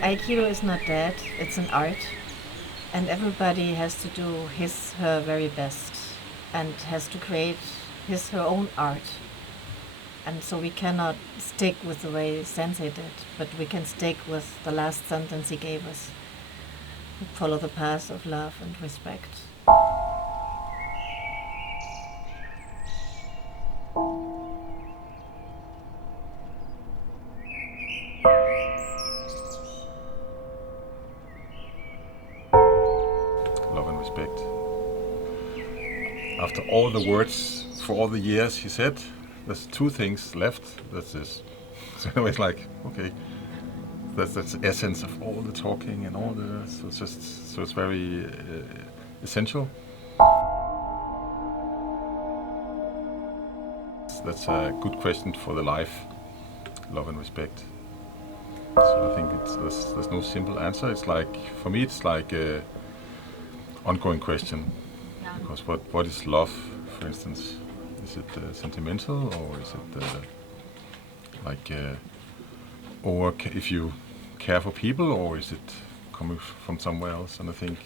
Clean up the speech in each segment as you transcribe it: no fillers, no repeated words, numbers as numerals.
Aikido is not dead, it's an art, and everybody has to do her very best and has to create her own art. And so we cannot stick with the way Sensei did, but we can stick with the last sentence he gave us. Follow the path of love and respect. Love and respect. After all the words, for all the years he said, there's two things left. That's this. So it's like, okay, that's the essence of all the talking and all the. So it's very essential. That's a good question for the life. Love and respect. So I think there's no simple answer. It's like, for me, it's like a ongoing question. Because what is love, for instance? Is it sentimental, or is it or if you care for people, or is it coming from somewhere else? And I think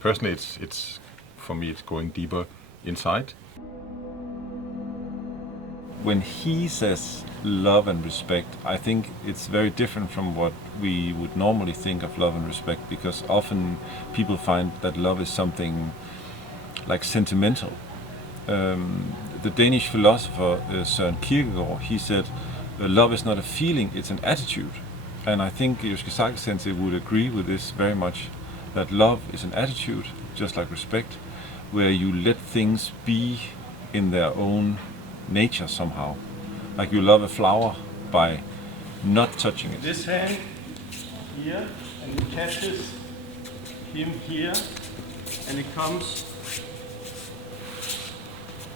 personally, it's for me, it's going deeper inside. When he says love and respect, I think it's very different from what we would normally think of love and respect, because often people find that love is something like sentimental. The Danish philosopher Søren Kierkegaard, he said, love is not a feeling, it's an attitude. And I think Yoshigasaki Sensei would agree with this very much, that love is an attitude, just like respect, where you let things be in their own nature somehow. Like you love a flower by not touching it. This hand here, and it catches him here, and it comes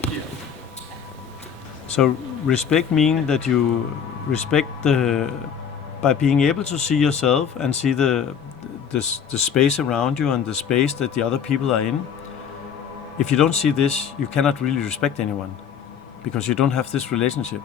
here. So respect means that you respect by being able to see yourself and see the space around you and the space that the other people are in. If you don't see this, you cannot really respect anyone, because you don't have this relationship.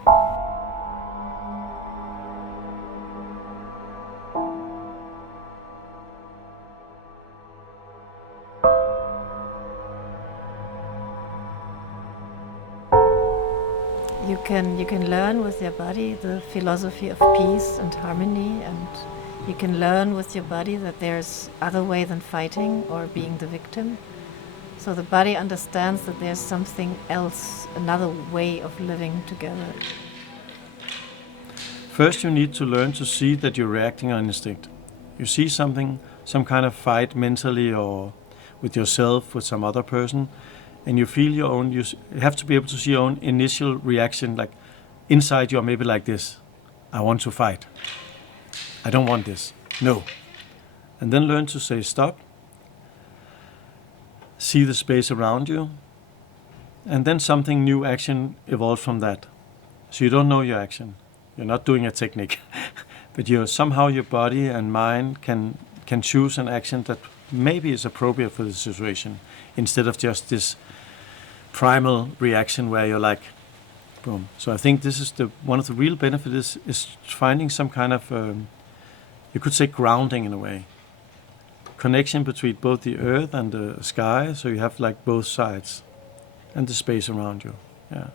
You can learn with your body the philosophy of peace and harmony, and you can learn with your body that there's other way than fighting or being the victim. So the body understands that there's something else, another way of living together. First, you need to learn to see that you're reacting on instinct. You see something, some kind of fight mentally or with yourself, with some other person, and you feel your own, you have to be able to see your own initial reaction, like inside you are maybe like this. I want to fight. I don't want this. No. And then learn to say stop. See the space around you. And then something new action evolves from that. So you don't know your action. You're not doing a technique. But somehow your body and mind can choose an action that maybe is appropriate for the situation, instead of just this primal reaction where you're like, boom. So I think this is one of the real benefits is finding some kind of, you could say, grounding in a way. Connection between both the earth and the sky, so you have like both sides, and the space around you. Yeah.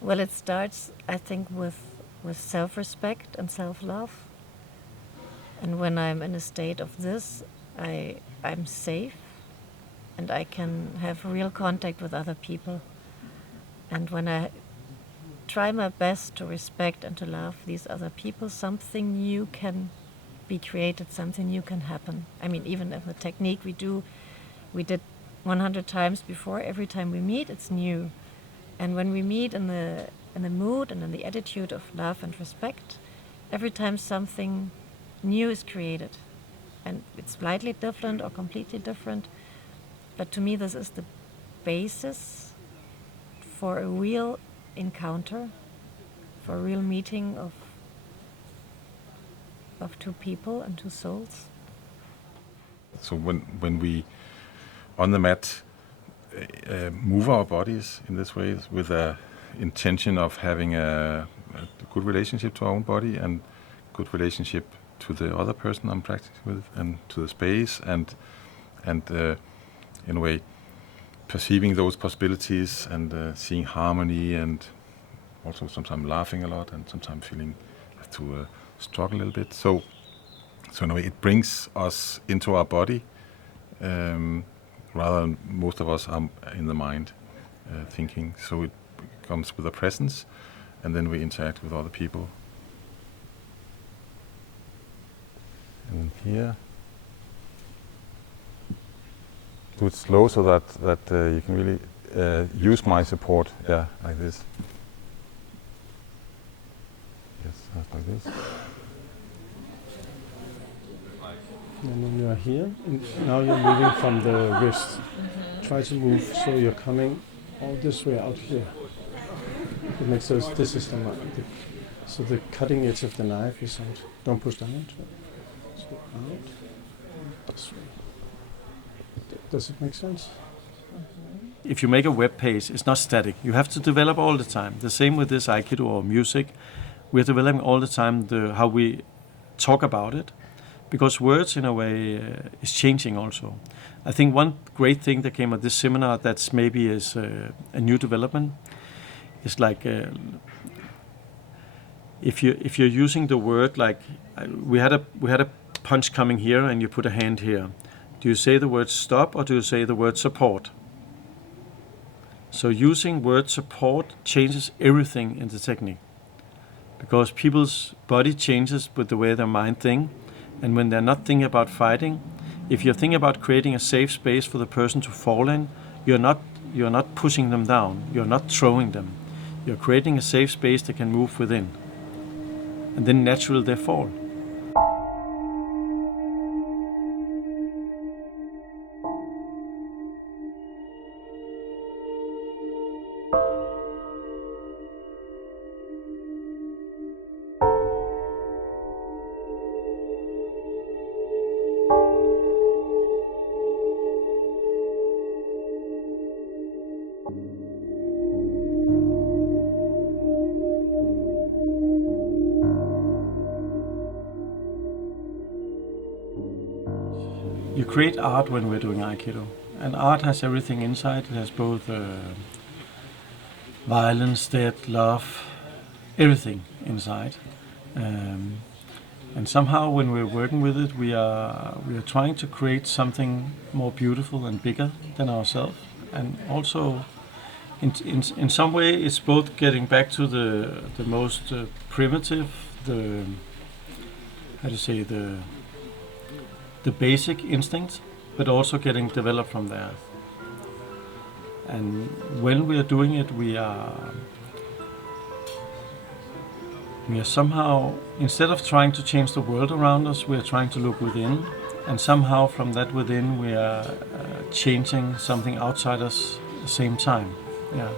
Well, it starts, I think, with self-respect and self-love. And when I'm in a state of this, I'm safe, and I can have real contact with other people. And when I try my best to respect and to love these other people, something new can be created, something new can happen. I mean, even if the technique we did 100 times before, every time we meet, it's new. And when we meet in in the mood and in the attitude of love and respect every time something new is created. And it's slightly different or completely different, but to me this is the basis for a real encounter, for a real meeting of two people and two souls. So when we on the mat move our bodies in this way with a intention of having a good relationship to our own body and good relationship to the other person I'm practicing with and to the space and in a way perceiving those possibilities and seeing harmony and also sometimes laughing a lot and sometimes feeling to struggle a little bit. So in a way it brings us into our body rather than most of us are in the mind thinking. So it comes with a presence and then we interact with other people. And here, do it slow so that you can really use my support. Yeah, like this. Yes, like this. And then you are here, and now you're moving from the wrist. Try to move so you're coming all this way out here. It makes sense. This is so the cutting edge of the knife is out. Don't push down. So out. This way. Does it make sense? If you make a web page, it's not static. You have to develop all the time. The same with this Aikido or music. We're developing all the time how we talk about it, because words in a way is changing also. I think one great thing that came at this seminar that's maybe is a new development is like if you're using the word like we had a punch coming here and you put a hand here. Do you say the word stop or do you say the word support? So using word support changes everything in the technique, because people's body changes with the way their mind think, and when they're not thinking about fighting, if you're thinking about creating a safe space for the person to fall in, you're not pushing them down, you're not throwing them, you're creating a safe space they can move within, and then naturally they fall. You create art when we're doing Aikido, and art has everything inside. It has both violence, death, love, everything inside. And somehow when we're working with it, we are trying to create something more beautiful and bigger than ourselves. And also, in some way, it's both getting back to the most primitive, the basic instincts, but also getting developed from there. And when we are doing it, we are somehow, instead of trying to change the world around us, we are trying to look within, and somehow from that within we are changing something outside us at the same time. Yeah.